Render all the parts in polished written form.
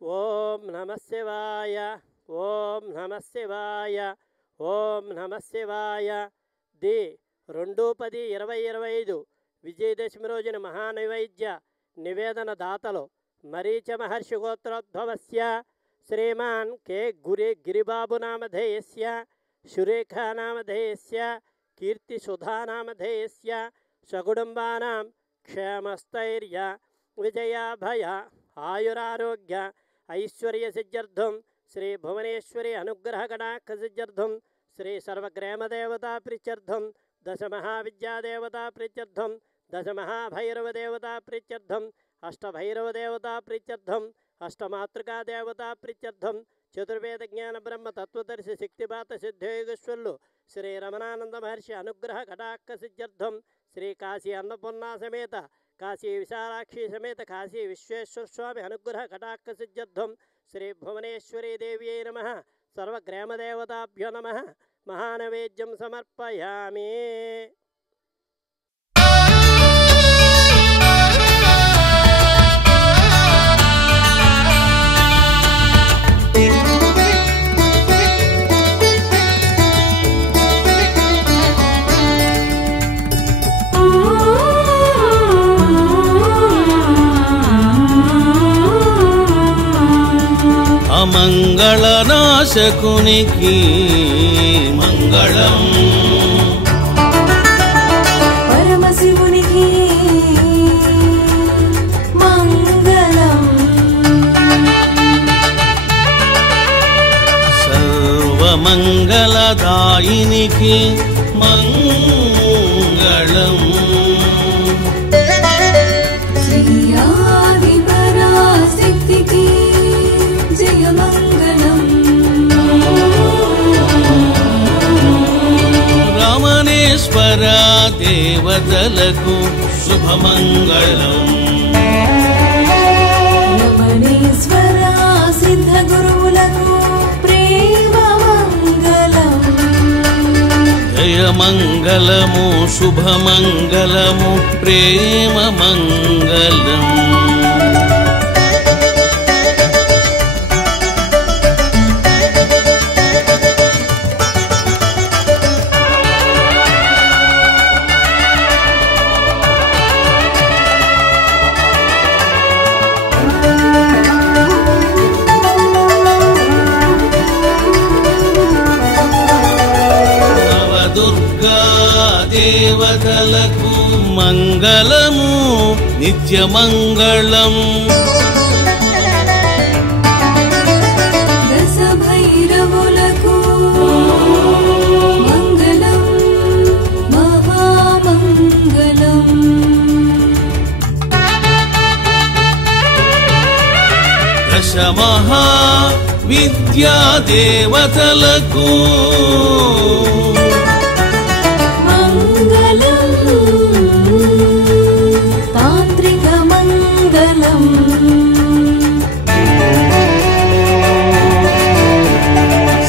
ఓం నమః శివాయ, ఓం నమః శివాయ, ఓం నమః శివాయ. ది 2/10/2025 విజయదశమి రోజున మహానైవేద్య నివేదన దాతలు మరీచ మహర్షి గోత్రోద్భవస్య శ్రీమాన్ కే గిరిబాబు నామధేయస్య, సురేఖా నామధేయస్య, కీర్తి సుధా నామధేయస్య సకుటుంబానాం క్షేమస్థైర్య విజయాభయ ఆయురారోగ్య ఐశ్వర్య సిద్ధ్యర్థం శ్రీ భువనేశ్వరి అనుగ్రహ కటాక్ష సిద్ధ్యర్థం శ్రీ సర్వగ్రామదేవతా ప్రీత్యర్థం దశ మహావిద్యాదేవతా ప్రీత్యర్థం దశ మహాభైరవదేవతా ప్రీత్యర్థం అష్టభైరవదేవతా ప్రీత్యర్థం అష్టమాతృకా దేవతా ప్రీత్యర్థం చతుర్వేద జ్ఞాన బ్రహ్మ తత్వదర్శి శక్తిపాత సిద్ధయోగేశ్వర్లు శ్రీ రమణానంద మహర్షి అనుగ్రహ కటాక్ష సిద్ధ్యర్థం శ్రీ కాశీ అన్నపూర్ణా సమేత కాశీ విశాలాక్షి సమేత కాశీ విశ్వేశ్వర స్వామి అనుగ్రహ కటాక్ష సిద్ధ్యర్థం శ్రీ భువనేశ్వరీ దేవ్యై నమః సర్వగ్రామదేవతాభ్యో నమః. మహానైవేద్యం సమర్పయామి. అమంగళనాశకునికి మంగళం, పరమశివునికి మంగళం, సర్వమంగళదాయినికి మంగళం, శ్రీయాది పరాశక్తికి జయమంగళం, రమణేశ్వర దేవతలకు శుభమంగళం, రమణేశ్వర సిద్ధ గురువులకు ప్రేమ మంగళం, జయమంగళము శుభమంగళము ప్రేమ మంగళం. దుర్గా దేవతలకు మంగళము నిత్యమంగళం, దశ భైరవులకు మంగళం మహామంగళం, దశ మహా విద్యా దేవతలకు మంగళం తాంత్రిక మంగళం,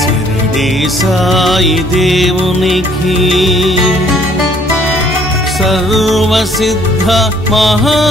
షిరిడి సాయి దేవునికి సర్వసిద్ధ మహాగురువులకు